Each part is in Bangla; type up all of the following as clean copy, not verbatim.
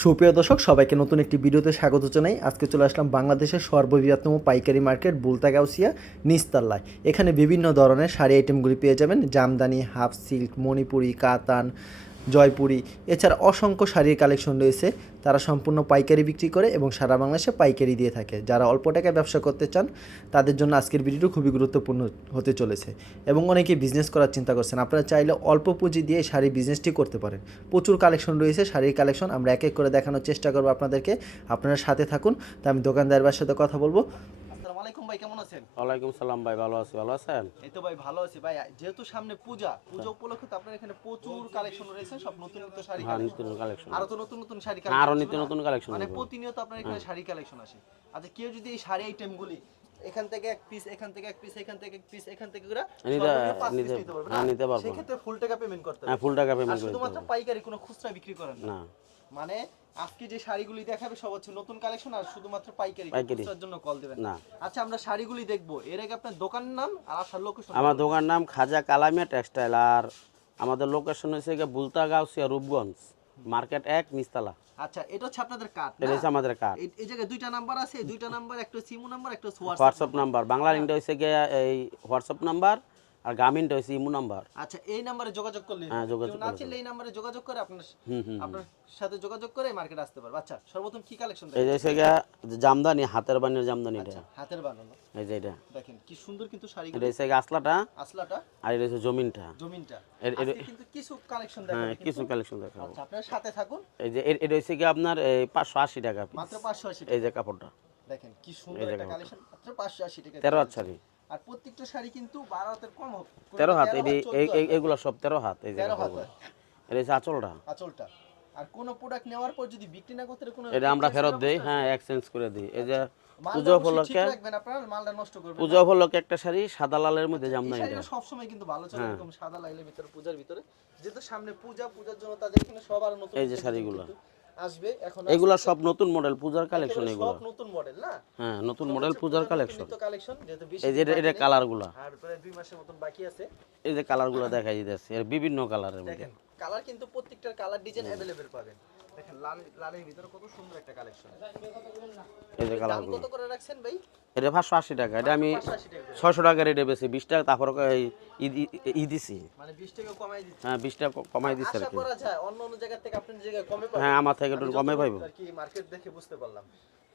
সুপ্রিয় দর্শক সবাইকে নতুন একটি ভিডিওতে স্বাগত জানাই। আজকে চলে আসলাম বাংলাদেশের সর্ববৃহত্তম পাইকারি মার্কেট বুলতাগাউসিয়া নিচতলায়। এখানে বিভিন্ন ধরনের শাড়ি আইটেমগুলি পেয়ে যাবেন, জামদানি, হাফ সিল্ক, মণিপুরি, কাতান, জয়পুরি, এছাড়া অসংখ্য শাড়ির কালেকশন রয়েছে। তারা সম্পূর্ণ পাইকারি বিক্রি করে এবং সারা বাংলাদেশে পাইকারি দিয়ে থাকে। যারা অল্প টাকায় ব্যবসা করতে চান তাদের জন্য আজকের ভিডিওটি খুবই গুরুত্বপূর্ণ হতে চলেছে এবং অনেকেই বিজনেস করার চিন্তা করছেন। আপনারা চাইলে অল্প পুঁজি দিয়ে শাড়ি বিজনেসটি করতে পারেন। প্রচুর কালেকশন রয়েছে, শাড়ির কালেকশন আমরা এক এক করে দেখানোর চেষ্টা করবো আপনাদেরকে। আপনারা সাথে থাকুন। তা আমি দোকানদারের সাথে কথা বলবো। আসসালামু আলাইকুম ভাই, কেমন আছেন? ওয়ালাইকুম সালাম ভাই, ভালো আছি। ভালো আছেন? এই তো ভাই ভালো আছি ভাই। যেহেতু সামনে পূজা উপলক্ষে তো আপনার এখানে প্রচুর কালেকশন রয়েছে, সব নতুন নতুন শাড়ি হ্যাঁ, কালেকশন। নিত্য কালেকশন। আরো তো নতুন নতুন শাড়ি হ্যাঁ, আরো কালেকশন নিত্য নতুন কালেকশন মানে আসবে। প্রতিনিয়ত আপনার এখানে শাড়ি কালেকশন আসে। আচ্ছা, কেউ যদি এই শাড়ি আইটেমগুলি এখান থেকে এক পিস, এখান থেকে এক পিস, এখান থেকে এক পিস, এখান থেকে করে সর্বনিম্ন 5 পিস নিতে পারবে না? হ্যাঁ, নিতে পারবো। সেক্ষেত্রে ফুল টাকা পেমেন্ট করতে হবে। হ্যাঁ, ফুল টাকা আর পেমেন্ট করতে শুধুমাত্র হবে। পাইকারি, কোনো খুচরা বিক্রি করেন না? না, মানে আজকে যে শাড়িগুলি দেখাবে সব হচ্ছে নতুন কালেকশন, আর শুধুমাত্র পাইকারি, পাইকারি। খুচরার জন্য কল দিবেন না। আচ্ছা, আমরা শাড়িগুলি দেখবো এর আগে আপনার দোকানের নাম আর আসার লোকেশন। আমার দোকানের নাম খাজা কালামিয়া টেক্সটাইল, আর আমাদের লোকেশন হচ্ছে গিয়ে বুলতাগাউসিয়া, রূপগঞ্জ মার্কেট 1 নিচতলা। আচ্ছা, এটা হচ্ছে আপনাদের কার্ড এটা না? হচ্ছে আমাদের কার্ড। এই জায়গায় দুইটা নাম্বার আছে, এই দুইটা নাম্বার, একটা সিমু নাম্বার, একটা হোয়াটসঅ্যাপ নাম্বার। বাংলা লিঙ্কটা হচ্ছে গিয়ে এই হোয়াটসঅ্যাপ নাম্বার, আর গ্রামীণটা হচ্ছে ইমো নাম্বার। আচ্ছা, এই নাম্বারে যোগাযোগ করলে হ্যাঁ, যোগাযোগ না করলে চিনলে এই নাম্বারে যোগাযোগ করে আপনার হুম। আপনার সাথে যোগাযোগ করে মার্কেটে আসতে পারবে। আচ্ছা, সর্বপ্রথম কি কালেকশন এই যে দেখেন? হচ্ছে গিয়ে জামদানি, হাতের বানির জামদানিটা। আচ্ছা, হাতের বানানো। এই যে এটা দেখেন কি সুন্দর কিন্তু এটা শাড়িগুলো। হচ্ছে গিয়ে আসলাটা, আসলাটা আর এটা হচ্ছে জমিনটা। জমিনটা। এটা আজকে কিন্তু কিছু কালেকশন হ্যাঁ, দেখাবে কিছু কিন্তু। কালেকশন দেখাবো। আচ্ছা, আপনার সাথে থাকুন। এই যে এটা হচ্ছে কি আপনার এই 580 টাকা পিস। মাত্র 580 এই টাকা। যে কাপড়টা দেখেন কি সুন্দর এই যে একটা কাপড়টা কালেকশন, মাত্র 580 টাকা। 13 হাত শাড়ি। আর প্রত্যেকটা শাড়ি কিন্তু 12 হাতের কম হবে। 13 হাত। এই 14 হাত। এইগুলো সব 13 হাত। এই যে 13 হাত কাপড়গুলো। হয় এটা হচ্ছে আঁচলটা। আঁচলটা। আর কোন প্রোডাক্ট নেওয়ার পর যদি বিক্রি না করতে কোনো এটা আমরা exchange ফেরত দেই। ব্যবস্থা হ্যাঁ, আছে? এক্সচেঞ্জ করে দিই। এই যে মালটা পূজা অবশ্যই ঠিক উপলক্ষে, রাখবেন, আপনারা মালটা নষ্ট করবেন পূজা না। উপলক্ষে একটা শাড়ি সাদা লালের মধ্যে এই জামদানিটা। শাড়িগুলো সবসময় কিন্তু ভালো চলে, হ্যাঁ। এরকম সাদা লাইলের ভিতরে, পূজার ভিতরে। যেহেতু সামনে পূজার জন্য তাদের এখানে সব আরো নতুন এই যে ডিজাইন শাড়িগুলো, কিন্তু আসবে। এখন এগুলা আসছে সব নতুন মডেল পূজার কালেকশন একেবারে এগুলো। সব নতুন মডেল না? হ্যাঁ, নতুন সব মডেল হচ্ছে পূজার নতুন কালেকশন। নিত্য কালেকশন, যেহেতু বেশি এই যে দিন বাকি এটা নেই। কালারগুলা। আর প্রায় 2 মাসের মতন বাকি আছে। এই যে কালারগুলো দেখাই দিতেছে, এর বিভিন্ন কালারের মধ্যে। দেখেন কালার কিন্তু প্রত্যেকটার কালার ডিজাইন अवेलेबल পাবেন। দেখেন লালের ভিতরে কত সুন্দর একটা কালেকশন। এই যে দাম কালারগুলো। কত করে রাখছেন ভাই? এটা 580 টাকা। এটা আমি 580 টাকা। 600 টাকা রেটে বেশি 20 টাকা, তারপর এই ই দিছি। মানে 20 টাকা কমাই দিচ্ছেন। হ্যাঁ, 20 টাকা কমাই দিচ্ছে আর আশা কি। করা যায় অন্য জায়গা থেকে আপনার জায়গায় কমে পাবেন। হ্যাঁ, আমার থেকে একটু আমি কমে যতটুকু পাইবো। আর কি মার্কেট দেখে বুঝতে পারলাম।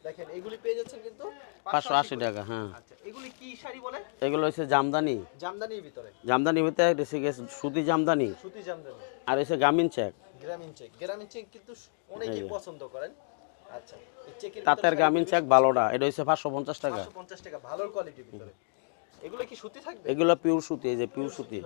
দেখেন এগুলি পেয়ে যাচ্ছেন কিন্তু 580 টাকা। হ্যাঁ, আচ্ছা, এগুলি কি শাড়ি বলে? এগুলো হচ্ছে জামদানি। জামদানির ভিতরে। জামদানি হইতে রেসে গেছে সুতি জামদানি, সুতি জামদানি। আর হচ্ছে গ্রামীণ চেক। গ্রামীণ চেক কিন্তু অনেকেই পছন্দ করেন। আচ্ছা, এই চেকের তাঁতের গ্রামীণ চেক ভালোটা, এটা হচ্ছে 550 টাকা। 550 টাকা ভালো কোয়ালিটির ভিতরে। এগুলো কি সুতি থাকবে? এগুলো পিওর সুতি। এই যে পিওর সুতি।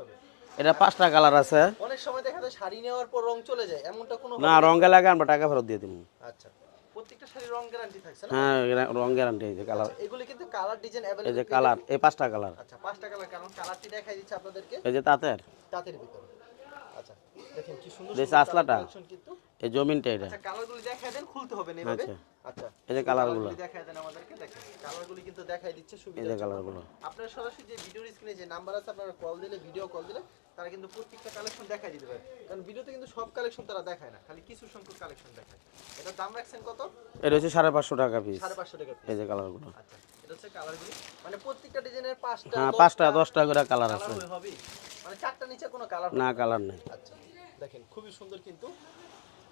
এটা 5টা কালার আছে। অনেক সময় দেখা যায় শাড়ি নেওয়ার পর রং চলে যায়, এমনটা কোনো না, হবে? রঙে লাগে আমরা টাকা ফেরত দিয়ে দিব। আচ্ছা, প্রত্যেকটা শাড়ির রং গ্যারান্টি থাকছে না? হ্যাঁ, রং গ্যারান্টি। এই যে কালার, আচ্ছা, এগুলি কিন্তু কালার ডিজাইন এই अवेलेबल যে কালার, এই 5টা কালার। আচ্ছা, 5টা কালার, কারণ কালারটি দেখাই দিচ্ছে আপনাদেরকে এই যে তাঁতের, তাঁতের ভিতরে। আচ্ছা, দেখেন কি সুন্দর এই যে সুন্দর আসলাটা, কালেকশন কিন্তু। এই জমিনটা এটা। আচ্ছা, কালারগুলি দেখাই দেন, খুলতে হবে না এভাবে। আচ্ছা, আচ্ছা, এই যে কালারগুলো, দেখাই দেন আমাদেরকে। দেখেন কালারগুলি কিন্তু দেখাই দিচ্ছে এই সুবিধা। যে কালারগুলো। আপনারা সরাসরি যে ভিডিওর স্ক্রিনে যে নাম্বার আছে, আপনারা কল দিলে, ভিডিও কল দিলে তারা কিন্তু প্রত্যেকটা কালেকশন দেখাই দিতে পারে। কারণ ভিডিওতে কিন্তু সব কালেকশন তারা দেখায় না, খালি কিছু সংখ্যক কালেকশন দেখায়। এটার দাম রাখছেন কত? এটা হচ্ছে 550 টাকা পিস। 550 টাকা এই পিস। যে কালারগুলো। আচ্ছা, এটা হচ্ছে কালারগুলি, মানে প্রত্যেকটা ডিজাইনের 5টা হ্যাঁ, 5টা 10টা করে কালার আছে। হবে, মানে 4টা নিচে কোনো কালার না, কালার নেই। আচ্ছা, দেখেন খুবই সুন্দর কিন্তু।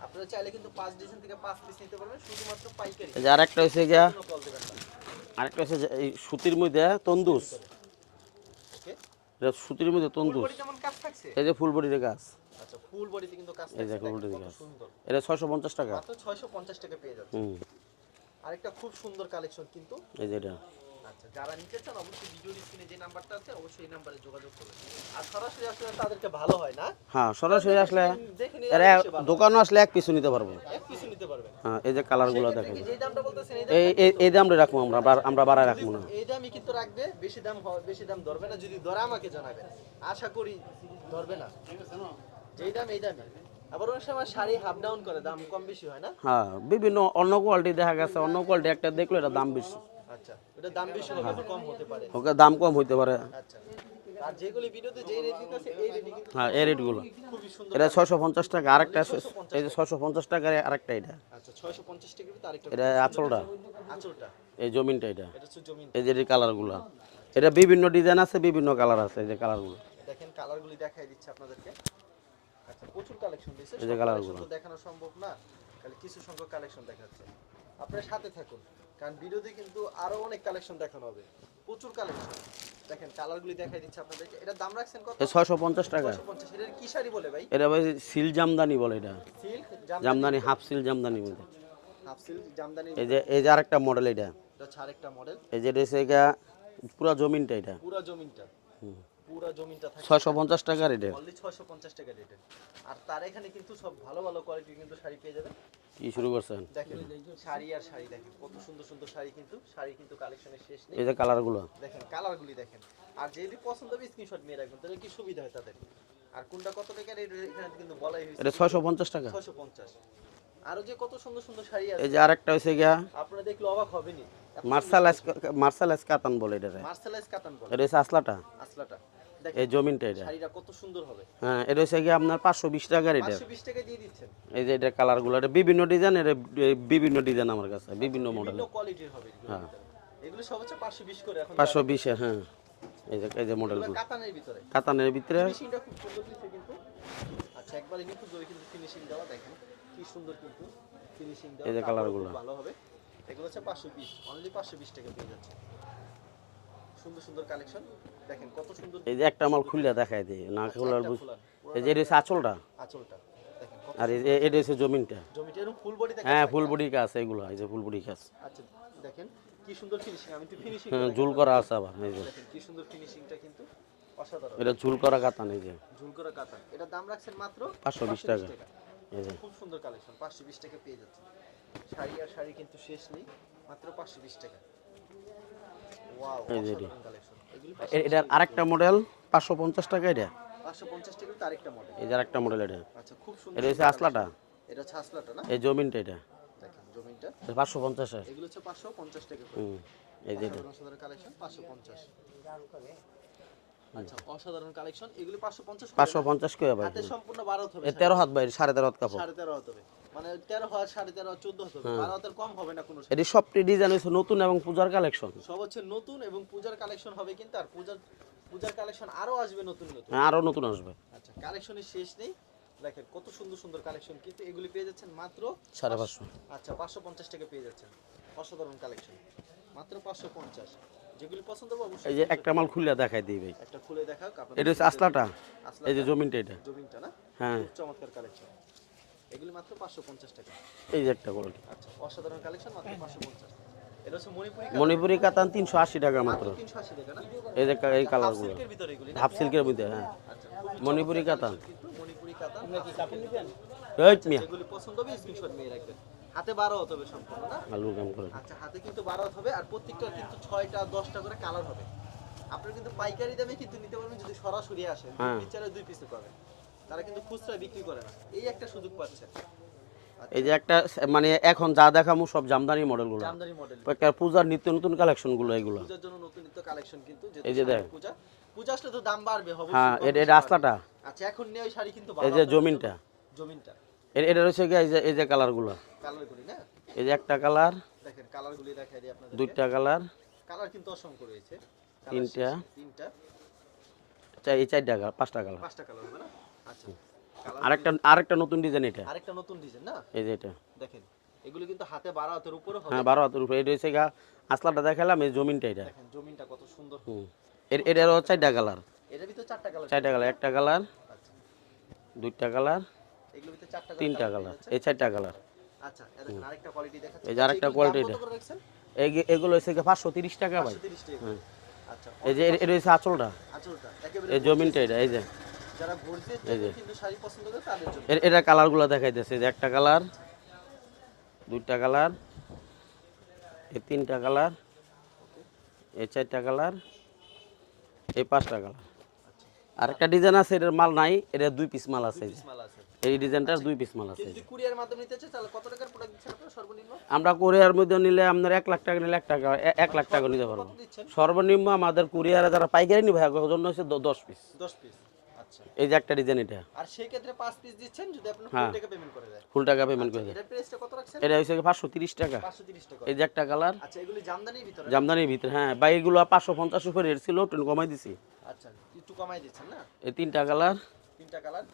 আপনারা চাইলে কিন্তু 5 ডিজাইন থেকে 5 পিস নিতে পারবেন, শুধুমাত্র পাইকারি। এই যে আরেকটা হচ্ছে গিয়া, কোনো কল দিবেন না। আরেকটা হচ্ছে যে এই সুতির মধ্যে তন্দুস। ওকে, এটা সুতির মধ্যে ফুল তন্দুস। বডি যেমন কাজ থাকছে। এই যে ফুল বডির গাছ। আচ্ছা, ফুল বডিতে কিন্তু কাজ এই থাকছে। যে ফুল দেখেন বডির কত গাছ। সুন্দর। এটা 650 টাকা। মাত্র 650 টাকা পেয়ে যাচ্ছে। হুম, আরেকটা খুব সুন্দর কালেকশন কিন্তু। এই যে এটা। আচ্ছা, যারা নিতে চান অবশ্যই ভিডিওর স্ক্রিনে যে নাম্বারটা আছে অবশ্যই এই নাম্বারে যোগাযোগ করবেন। আর সরাসরি আসলে তাদেরকে ভালো হয় না? হ্যাঁ, সরাসরি আসলে দেখে নিয়ে এরা আসলে ভালো। দোকানে আসলে এক পিছু নিতে পারবো। এক পিস নিতে পারবেন। হ্যাঁ, এই যে কালারগুলো সেক্ষেত্রে দেখেন। কি যেই দামটা বলতেছেন এই এই দামটা এই এই দামটা রাখবো আমরা, আমরা বাড়ায় রাখবো না। এই দামই কিন্তু রাখবে, বেশি দাম বেশি দাম ধরবে না। যদি ধরে আমাকে জানাবেন, আশা করি ধরবে না। যেই দাম এই দামই। আবার অনেক সময় শাড়ি হাফ ডাউন করে, দাম কম বেশি হয় না? হ্যাঁ, বিভিন্ন অন্য কোয়ালিটি দেখা গেছে, অন্য কোয়ালিটি একটা দেখলো এটা দাম বেশি। আচ্ছা, এটা দাম বেশি হবে, কম হতে পারে। ওকে দাম কম হইতে পারে। আচ্ছা, আর যেগুলি ভিডিওতে যেই রেট দিতেছে এই রেটই কিন্তু হ্যাঁ এই রেটগুলো খুবই সুন্দর। এটা 650 টাকা, আরেকটা এই যে 650 টাকার আরেকটা এটা, আচ্ছা 650 টাকা ভিতরে আরেকটা এটা আঁচলটা, আঁচলটা, এই জমিনটা এটা, এটা হচ্ছে জমিন। এই যে কালারগুলো, এটা বিভিন্ন ডিজাইন আছে, বিভিন্ন কালার আছে, এই যে কালারগুলো, দেখেন কালারগুলি দেখাই দিচ্ছে আপনাদেরকে। আচ্ছা প্রচুর কালেকশন দিয়েছে, এই যে সব কালারগুলো। কালেকশন তো দেখানো সম্ভব না, খালি কিছু সংখ্যক কালেকশন দেখাচ্ছে। আপনার সাথে থাকুন, কারণ ভিডিওতে কিন্তু আরো অনেক কালেকশন দেখানো হবে, প্রচুর কালেকশন। দেখেন কালারগুলি দেখাই দিচ্ছে আপনাদেরকে। এটা দাম রাখছেন কত? এই 650 টাকা। 650। এটা কি শাড়ি বলে ভাই? এটা ভাই সিল জামদানি বলে, এটা silk jamdani, half silk jamdani বলে। Half silk jamdani. এই যে আরেকটা মডেল এটা, এটা হচ্ছে আরেকটা মডেল। এই যে এটা হচ্ছে গা পুরা জমিনটা, এটা পুরা জমিনটা, পুরা জমিনটা থাকে 650 টাকার এটা। অনলি 650 টাকা রেটে। আর তার এখানে কিন্তু সব ভালো ভালো কোয়ালিটির কিন্তু শাড়ি পেয়ে যাবেন। কি শুরু করছেন? দেখেন শাড়ি আর শাড়ি, দেখেন কত সুন্দর সুন্দর শাড়ি, কিন্তু শাড়ি কিন্তু কালেকশনের শেষ নেই। এই যে কালারগুলো, দেখেন কালারগুলি দেখেন। আর যদি পছন্দ হবে স্ক্রিনশট নিয়ে রাখবেন, তাহলে কি সুবিধা হয় তাদের। আর কোনটা কত টাকা রেট এখানে কিন্তু বলাই হয়েছে, এটা 650 টাকা। 650। আরো যে কত সুন্দর সুন্দর শাড়ি আছে, এই যে আরেকটা হচ্ছে গিয়া আপনারা দেখলে অবাক হবেনই। মার্শালাইজ কাতান বলে এটা, মার্সেলাইজ কাতান বলে এটা হচ্ছে আসলাটা, আসলাটা। এই দেখেন জমিনটা এটা। শাড়িটা কত সুন্দর হবে। হ্যাঁ এটা হচ্ছে গিয়ে আপনার 520 টাকার এটা। 520 টাকা দিয়ে দিচ্ছেন। এই যে এটা কালারগুলো, এটা বিভিন্ন ডিজাইন, এটা বিভিন্ন ডিজাইন আমার কাছে, বিভিন্ন মডেল। বিভিন্ন কোয়ালিটির হবে এগুলো। হ্যাঁ। এগুলো সব হচ্ছে 520 করে এখন। 520 এ, হ্যাঁ এই যে মডেলগুলো কাতানের ভিতরে। কাতানের ভিতরে। ফিনিশিংটা খুব সুন্দর দিচ্ছে কিন্তু। আচ্ছা একবারে নিখুঁত ভাবে কিন্তু ফিনিশিং দেওয়া, দেখেন কি সুন্দর কিন্তু ফিনিশিং দেওয়া। এই যে কালারগুলো ভালো হবে। এগুলো হচ্ছে 520, অনলি 520 টাকা পেয়ে যাচ্ছে। সুন্দর সুন্দর কালেকশন দেখেন কত সুন্দর। এই যে একটা মাল খুললে দেখায় দিই, না খোলার বুঝ। এই যে এটা হচ্ছে আঁচলটা, আঁচলটা দেখেন কত। আর এই যে এটা হচ্ছে জমিনটা। জমিটা এরকম ফুল বডি দেখেন। হ্যাঁ ফুল বডি কাজ এগুলো, এই যে ফুল বডি কাজ। আচ্ছা দেখেন কি সুন্দর ফিনিশিং। আমি একটু ফিনিশিং হ্যাঁ ঝুল করা আছে আবার, এই যে দেখেন কি সুন্দর ফিনিশিংটা কিন্তু অসাধারণ। এটা ঝুল করা কাতান, এই যে ঝুল করা কাতান। এটা দাম রাখছেন মাত্র 520 টাকা। এই যে খুব সুন্দর কালেকশন, 520 টাকা পেয়ে যাচ্ছে। শাড়ি আর শাড়ি কিন্তু শেষ নেই, মাত্র 520 টাকা। ওয়াও এই যে অসাধারণ কালেকশন। এগুলি এটার আরেকটা মডেল 550 টাকা এটা। 550 টাকা তো আরেকটা মডেল। এই যে আরেকটা মডেল এটা, আচ্ছা খুব সুন্দর। এটা হচ্ছে আসলাটা, এটা হচ্ছে আসলাটা না? এই জমিনটা এটা, দেখেন জমিনটা। এটা 550 এর। এগুলো হচ্ছে 550 টাকা করে। এই যে এটা অসাধারণ কালেকশন 550। আচ্ছা অসাধারণ কালেকশন, এগুলো 550 করে। 550 করে ভাই। হাতে সম্পূর্ণ 12 হবে। এই 13 হাত ভাই, 13.5 হাত কাপড়। 13.5 হবে। মানে 13 হাত, 13.5 হাত, 14 হাত হবে। 12 হাতের কম হবে না কোনো। এটি সবটি ডিজাইন হচ্ছে নতুন এবং পূজার কালেকশন। সব হচ্ছে নতুন এবং পূজার কালেকশন হবে কিন্তু। আর পূজার কালেকশন আরো আসবে নতুন নতুন। হ্যাঁ আরো নতুন আসবে। আচ্ছা কালেকশনের শেষ নেই। দেখেন কত সুন্দর সুন্দর কালেকশন, কিন্তু এগুলি পেয়ে যাচ্ছেন মাত্র 550। আচ্ছা 550 টাকা পেয়ে যাচ্ছেন। অসাধারণ কালেকশন মাত্র 550। যেগুলি পছন্দ হবে অবশ্যই। এই যে একটা মাল খুলে দেখাই দিই ভাই, একটা খুলে দেখাও আপনাদের। এটা হচ্ছে আসলাটা, এই যে জমিনটা এটা। জমিনটা না? হ্যাঁ খুব চমৎকার কালেকশন। এগুলি মাত্র 550 টাকা। এই যে একটা কোয়ালিটি। আচ্ছা অসাধারণ কালেকশন মাত্র 550। এটা হচ্ছে মণিপুরি মণিপুরি কাতান 380 টাকা মাত্র। 380 টাকা না? এই যে এই কালারগুলো সিল্কের ভিতরে এগুলি না? হাফ সিল্কের মধ্যে, হ্যাঁ আচ্ছা মণিপুরি কাতান। কিন্তু মণিপুরি কাতান। আপনি কাপড় নেবেন? এই মিয়া যেগুলি পছন্দ হবে স্ক্রিনশট নিয়ে রাখবেন। হাতে 12 হতে হবে সম্পূর্ণ না? আলু কাম করে। আচ্ছা হাতে কিন্তু 12 হতে হবে। আর প্রত্যেকটা কিন্তু 6টা 10টা করে কালার হবে। আপনারা কিন্তু পাইকারি দামে কিন্তু নিতে পারবেন যদি সরাসরি আসেন। হ্যাঁ। দুই পিসে 2 পিসে পাবেন। তারা কিন্তু খুচরা বিক্রি করে না। এই একটা সুযোগ পাচ্ছেন। এই যে একটা মানে এখন যা দেখামু সব জামদানি মডেলগুলো, জামদানি মডেল। পূজার নিত্য নতুন কালেকশনগুলো এগুলো। পূজার জন্য নতুন নিত্য কালেকশন কিন্তু। এই যে দেখ। পূজা আসলে তো দাম বাড়বে অবশ্যই। হ্যাঁ এটা আসলাটা, আচ্ছা এখন নিয়ে ওই শাড়ি কিন্তু এই যে জমিনটা। জমিনটা। এটা রয়েছে কি এই যে কালারগুলো, কালারগুলি না? এই যে একটা কালার, দেখেন কালারগুলি দেখাই দিই আপনাদের। দুইটা কালার, কালার কিন্তু অসংখ্য রয়েছে। তিনটা, তিনটা, এই চারটা কালার, পাঁচটা কালার। 5টা কালার হবে না? আচ্ছা আরেকটা নতুন ডিজাইন এটা, আরেকটা নতুন ডিজাইন না? এই যে এটা। দেখেন এগুলো কিন্তু হাতে 12 হাতের উপরে হবে। হ্যাঁ 12 হাতের উপরে। এটা হচ্ছে গা আসলাটা দেখালাম, এই জমিনটা এটা। দেখেন জমিনটা কত সুন্দর। এটারও চারটা কালার। এর ভিতরে 4টা কালার। চারটা কালার, একটা কালার, আচ্ছা দুইটা কালার, এগুলোর ভিতরে 4টা কালার। তিনটা কালার, এই চারটা কালার। আচ্ছা দেখেন আরেকটা কোয়ালিটি দেখাচ্ছি। এই যে আরেকটা কোয়ালিটি এটা। কত করে রাখছেন? এগুলো হচ্ছে 530 টাকা ভাই। 530 টাকা। হ্যাঁ আচ্ছা এই যে এটা হচ্ছে আঁচলটা, আঁচলটা একেবারে এই জমিনটা এটা, এই যে যারা গর্জিয়াস টাইপের কিন্তু শাড়ি পছন্দ করে তাদের জন্য। এটা কালারগুলো দেখাইতেছে, যে একটা কালার, দুইটা কালার, এই তিনটা কালার, এই চারটা কালার, এই পাঁচটা কালার। আরেকটা ডিজাইন আছে, এটার মাল নাই, এটা 2 পিস মাল আছে। মাল আছে। এই ডিজাইনটার 2 পিস মাল আছে। যদি কুরিয়ার মাধ্যমে নিতে চাই তাহলে কত টাকার প্রোডাক্ট দিচ্ছেন আপনারা সর্বনিম্ন? আমরা কোরিয়ার মধ্যে নিলে আপনার 1 লাখ টাকা নিলে 1 লাখ টাকা নিতে পারবো। সর্বনিম্ন আমাদের কুরিয়ারে যারা পাইকারি নিবে ওর জন্য হচ্ছে 10 পিস। 10 পিস। আচ্ছা। এই যে একটা ডিজাইন এটা। আর সেই ক্ষেত্রে 5 পিস দিচ্ছেন যদি আপনি ফুল হ্যাঁ। টাকা পেমেন্ট করে দেন। ফুল টাকা পেমেন্ট করে দেয়। এটার প্রাইসটা কত রাখছেন? এটা হচ্ছে 530 টাকা। 530 টাকা। এই যে একটা কালার। আচ্ছা, এগুলি জামদানির ভিতরে? জামদানির ভিতরে, হ্যাঁ ভাই, এগুলো 550 উপরে রেট ছিল, একটু কমাই দিছি। আচ্ছা, একটু কমাই দিচ্ছেন না? এই 3টা কালার। 3টা কালার।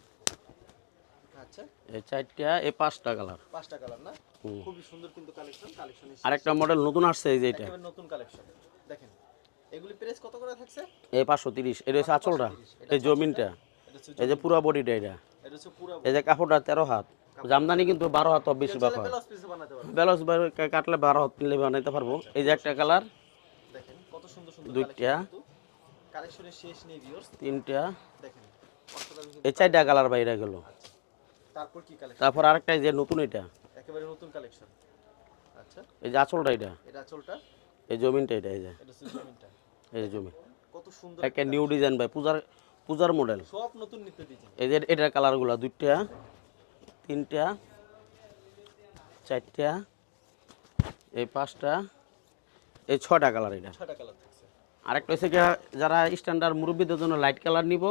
আচ্ছা, এই 4টা, এই 5টা কালার। 5টা কালার না? খুবই সুন্দর কিন্তু কালেকশন আরেকটা মডেল নতুন আসছে এই যে এটা। একেবারে নতুন কালেকশন। দেখেন, এগুলি প্রাইস কত করে থাকছে? এই 530। এটা হচ্ছে আঁচলটা, এই জমিনটা, এটা হচ্ছে এই যে পুরো বডিটা এটা। এটা হচ্ছে পুরো এই যে কাপড়টা 13 হাত। জামদানি কিন্তু 12 হাত বেশি বাক হয়। ব্লাউজ পিস বানাতে পারবেন। ব্লাউজ কাটলে 12 হাত নিলে বানাইতে পারবো। এই যে একটা কালার। দেখেন কত সুন্দর সুন্দর 2টা, কালেকশনের শেষ নেই ভিউয়ার্স। 3টা, দেখেন অসাধারণ কিন্তু। এই 4টা কালার বাইরে গেল। তারপর কি কালেকশন? তারপর আরেকটা এই যে নতুন এটা। একেবারে নতুন কালেকশন। আচ্ছা, এই যে আঁচলটা এটা। এটা চলটা, এই জমিনটা এটা। এই যে এটা হচ্ছে জমিনটা। এই যে জমি। কত সুন্দর একটা নিউ ডিজাইন ভাই, পূজার মডেল। সব নতুন নিত্য ডিজাইন। এই যে এটার কালারগুলো 2টা, 3টা, 4টা, এই 5টা, এই 6টা কালার এটা। 6টা কালার থাকছে। আরেকটা হচ্ছে গিয়া যারা স্ট্যান্ডার্ড মুরব্বীদের জন্য লাইট কালার নিব,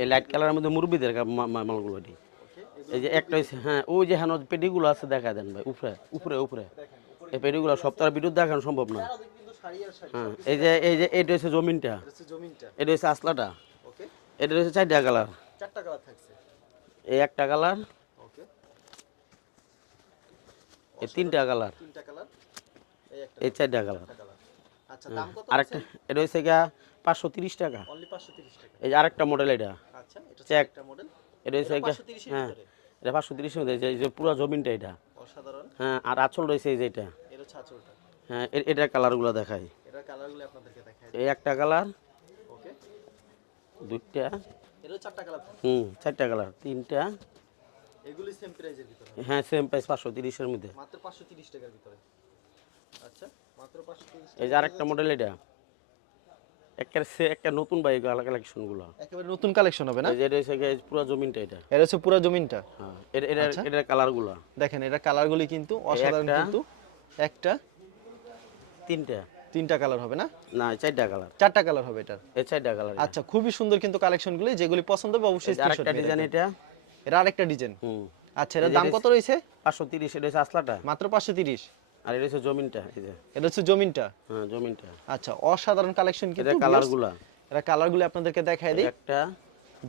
এই লাইট কালারের মধ্যে মুরব্বীদের মালগুলো এটি। ওকে, এই যে একটা হচ্ছে, হ্যাঁ ওই যে হ্যাঁ পেডিগুলো আছে দেখা দেন ভাই, উপরে উপরে উপরে। দেখেন উপরে এই পেডিগুলো সপ্তাহের বিদ্যুৎ দেখানো সম্ভব না। আরো কিন্তু শাড়ি আর শাড়ি। হ্যাঁ, এই যে এটা হচ্ছে জমিনটা, এটা হচ্ছে জমিনটা। এটা হচ্ছে আসলাটা, ওকে, এটা হচ্ছে 4টা কালার। 4টা কালার থাকছে। এই একটা কালার, ওকে, এই 3টা কালার, 3টা কালার, এই একটা এই 4টা কালার। কালার। আচ্ছা, দাম কত? আরেকটা এটা হচ্ছে গিয়া 530 টাকা। অনলি 530 টাকা। এই যে আরেকটা মডেল এটা। আচ্ছা, এটা হচ্ছে চেক। একটা মডেল। এটা হচ্ছে গিয়া, 530 এর হ্যাঁ ভিতরে। এটা 530 এর মধ্যে, এই যে পুরো জমিনটা এটা। অসাধারণ। হ্যাঁ, আর আঁচল রয়েছে এই যে এটা। এর হচ্ছে আঁচলটা। হ্যাঁ, এটার কালারগুলো দেখাই। এটার কালারগুলো আপনাদেরকে দেখাই। এই একটা কালার, ওকে, 2টা, এরও 4টা কালার থাকছে। 4টা কালার, 3টা। এগুলি সেম প্রাইজের ভিতরে। হ্যাঁ, সেম প্রাইস 530 এর মধ্যে। মাত্র 530 টাকার ভিতরে। আচ্ছা, মাত্র 530 এই যে আরেকটা মডেল এটা। একটা নতুন ভাই কালেকশনগুলো। একেবারে নতুন কালেকশন হবে না? এই যে এটা হচ্ছে গিয়ে পুরো জমিনটা এটা। এটা হচ্ছে পুরো জমিনটা। হ্যাঁ, এটার কালারগুলো। দেখেন, এটা কালারগুলি কিন্তু অসাধারণ একটা, কিন্তু। একটা, 3টা, 3টা কালার হবে না? না 4টা কালার। 4টা কালার হবে এটার। এই 4টা কালার। আচ্ছা, খুবই সুন্দর কিন্তু কালেকশনগুলি, যেগুলি পছন্দ হবে অবশ্যই স্ক্রিনশট আরেকটা দিয়ে ডিজাইন রাখবেন। এটা। এটা আরেকটা ডিজাইন। আচ্ছা, এর এই যে দাম কত রয়েছে? 530। এটা হচ্ছে আসলাটা, মাত্র 530। আর এটা হচ্ছে জমিনটা। এই যে, এটা হচ্ছে জমিনটা। হ্যাঁ জমিনটা। আচ্ছা, অসাধারণ কালেকশন কিন্তু। এটা কালারগুলো। এটা কালারগুলো আপনাদেরকে দেখায় দিই। একটা,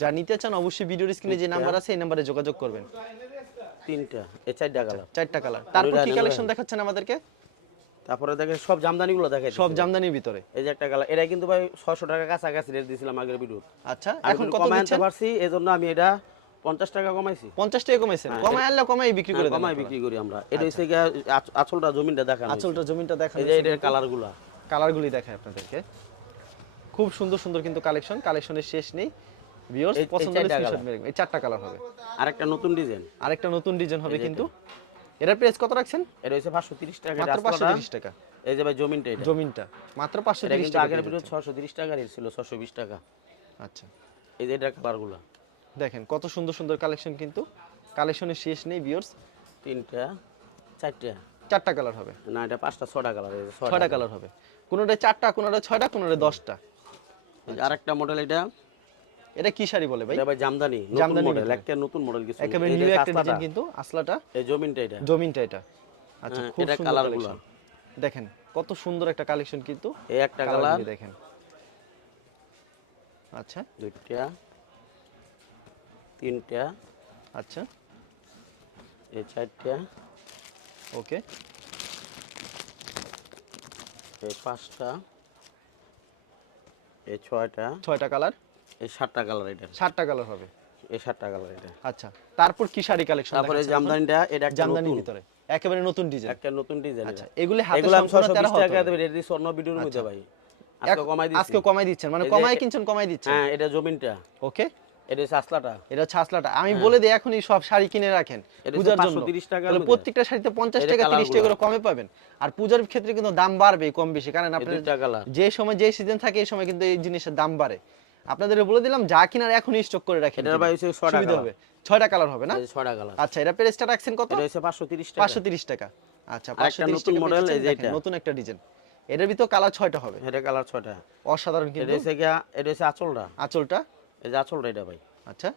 যা নিতে চান অবশ্যই ভিডিওর স্ক্রিনে যে নাম্বার আছে এই নম্বরে যোগাযোগ করবেন। 3টা, এই 4টা কালার। 4টা কালার। তারপর কি কালেকশন দেখাচ্ছেন আমাদেরকে? তারপরে দেখেন সব জামদানিগুলো দেখাই। সব জামদানির ভিতরে। এই যে একটা কালার, এটা কিন্তু ভাই 600 টাকা কাছাকাছি রেট দিয়েছিলাম আগের ভিডিও। আচ্ছা, এখন কত কমাইতে দিচ্ছেন? পারছি, এজন্য আমি এটা 50 টাকা কমাইছি। 50 টাকা কমাইছেন? কমাই আনলে কমাই বিক্রি করে দেন। কমাই বিক্রি করি আমরা। এটা হচ্ছে গিয়া আঁচলটা জমিনটা দেখানো। আঁচলটা জমিনটা দেখানো। এই যে এটার কালারগুলো। কালারগুলি দেখায় আপনাদেরকে। খুব সুন্দর সুন্দর কিন্তু কালেকশনের শেষ নেই। ভিউয়ার্স পছন্দ হলে স্ক্রিনশট মেরে রাখবেন। এই 4টা কালার হবে। আরেকটা নতুন ডিজাইন। আরেকটা নতুন ডিজাইন হবে কিন্তু। এটার প্রাইস কত রাখছেন? এটা হচ্ছে 530 টাকা। মাত্র 530 টাকা। এই যে ভাই জমিনটা এটা। জমিনটা মাত্র 530 কিন্তু টাকা। আগের ভিডিও 630 টাকা রেট ছিল, 620 টাকা। আচ্ছা, এই যে এটার কালারগুলো। দেখেন কত সুন্দর সুন্দর কালেকশন কিন্তু। কালেকশনের শেষ নেই ভিউয়ার্স। 3টা, 4টা, 4টা কালার হবে। না এটা 5টা, 6টা কালার। এই যে 6টা কালার হবে। কোনটা 4টা, কোনটা 6টা, কোনটা 10টা। আরেকটা মডেল এটা। এটা কি শাড়ি বলে ভাই? এটা ভাই জামদানি, নতুন জামদানি মডেল, ভিতরে। একটা নতুন মডেল কিছু। একেবারে এই যে নিউ একটা আসলাটা, ডিজাইন কিন্তু। আসলাটা, এই জমিনটা এটা। জমিনটা এটা। আচ্ছা, হ্যাঁ, খুব এটা সুন্দর কালারগুলো। কালেকশন। দেখেন কত সুন্দর একটা কালেকশন কিন্তু। এই একটা কালার, কালারগুলি দেখেন। আচ্ছা, 2টা, 3টা, আচ্ছা, এই 4টা, ওকে, এই 5টা, এই 6টা, 6টা কালার। এই 7টা কালার এটা। 7টা কালার হবে। এই 7টা কালার এটা। আচ্ছা, তারপর কি শাড়ি কালেকশন? তারপরে জামদানিটা, এটা একটা জামদানির নতুন, ভিতরে একেবারে নতুন ডিজাইন। একটা নতুন ডিজাইন। আচ্ছা, এগুলি হাতে এগুলো আমি সম্পূর্ণ 620 13 টাকা হবে। রেট দিছি অন্য ভিডিওর মধ্যে ভাই। আজকে কমাই দিছি। আজকে কমাই দিচ্ছেন, মানে এই যে- কমাই কিনছেন, কমাই দিচ্ছেন। হ্যাঁ, এটা জমিনটা, ওকে, এটা হচ্ছে আসলাটা। এটা ছাসলাটা। আমি বলে দিই এখনই সব শাড়ি কিনে রাখেন এটা পূজার জন্য। 530 টাকার তাহলে মধ্যে। প্রত্যেকটা শাড়িতে 50 এটা টাকা 30 টাকা কালারগুলো। করে কমে পাবেন। আর পূজার ক্ষেত্রে কিন্তু দাম বাড়বে কম বেশি, কারণ এই আপনার 2টা কালার। যে সময় যে সিজন থাকে এই সময় কিন্তু এই জিনিসের দাম বাড়ে। আপনাদের বলে দিলাম যা কিনার এখনই স্টক করে রাখেন। এটার ভাই হচ্ছে 6টা সুবিধা কালার। হবে। 6টা কালার হবে না? এই 6টা কালার। আচ্ছা, এটা প্রাইসটা রাখছেন কত? এটা হচ্ছে 530 টাকা। 530 টাকা। আচ্ছা আরেকটা 530 নতুন টাকা মডেল, পেয়ে এই যে যাচ্ছেন, দেখেন, এটা। নতুন একটা ডিজাইন। এটার ভিতর কালার 6টা হবে, এটা কালার 6টা। অসাধারণ এটা কিন্তু। হচ্ছে আঁচলটা, আঁচলটা, এই যে আঁচলটা এটা ভাই। আচ্ছা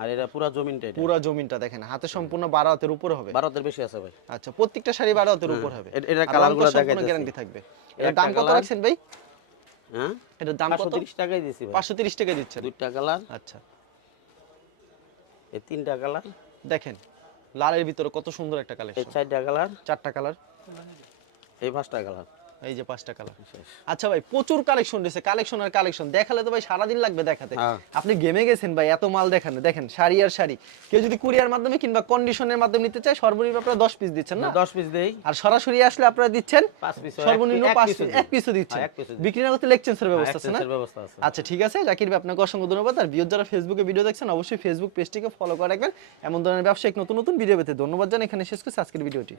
আর এটা পুরা জমিনটা এটা। পুরা জমিনটা দেখেন, হাতে সম্পূর্ণ 12 হাতের উপরে হবে। 12 বেশি আছে ভাই। আচ্ছা প্রত্যেকটা শাড়ি 12 হাতের উপর হবে। এটার আর কালারগুলো রংকশ সম্পূর্ণ দেখাইতেছি। গ্যারান্টি থাকবে। এর এর দাম একটা কত কালার, রাখছেন ভাই? হ্যাঁ এটার দাম কত? 530 টাকাই দিছি ভাই। 530 টাকা দিচ্ছেন। দুইটা কালার, আচ্ছা এই তিনটা কালার, দেখেন লালের ভিতরে কত সুন্দর একটা এই কালেকশন। 4টা কালার, 4টা কালার, এই 5টা কালার। এই যে 5টা কালার। শেষ। আচ্ছা ভাই প্রচুর কালেকশন রয়েছে, কালেকশন আর কালেকশন দেখালে তো ভাই সারাদিন লাগবে দেখাতে। হ্যাঁ। আপনি গেমে গেছেন ভাই, এত মাল দেখান, দেখেন শাড়ি আর শাড়ি। কেউ যদি কুরিয়ার মাধ্যমে কিংবা কন্ডিশনের মাধ্যমে নিতে চায় সর্বনিম্ন আপনারা 10 পিস দিচ্ছেন না? 10 পিস দেই। আর সরাসরি আসলে আপনারা দিচ্ছেন 5 পিস, সর্বনিম্ন 5 পিস, এক পিসও দিচ্ছেন। হ্যাঁ, এক পিসও দিই। বিক্রি না করতে এক্সচেঞ্জের ব্যবস্থা আছে না? এক্সচেঞ্জের ব্যবস্থা আছে। আচ্ছা ঠিক আছে জাকির ভাই, আপনাকে অসংখ্য ধন্যবাদ। আর ভিউয়ার যারা ফেসবুকে ভিডিও দেখছেন অবশ্যই ফেসবুক পেজটিকে ফলো করে রাখবেন এমন ধরনের ব্যবসায়িক নতুন নতুন ভিডিও পেতে। ধন্যবাদ জানাই, এখানে শেষ করছি আজকের ভিডিওটি।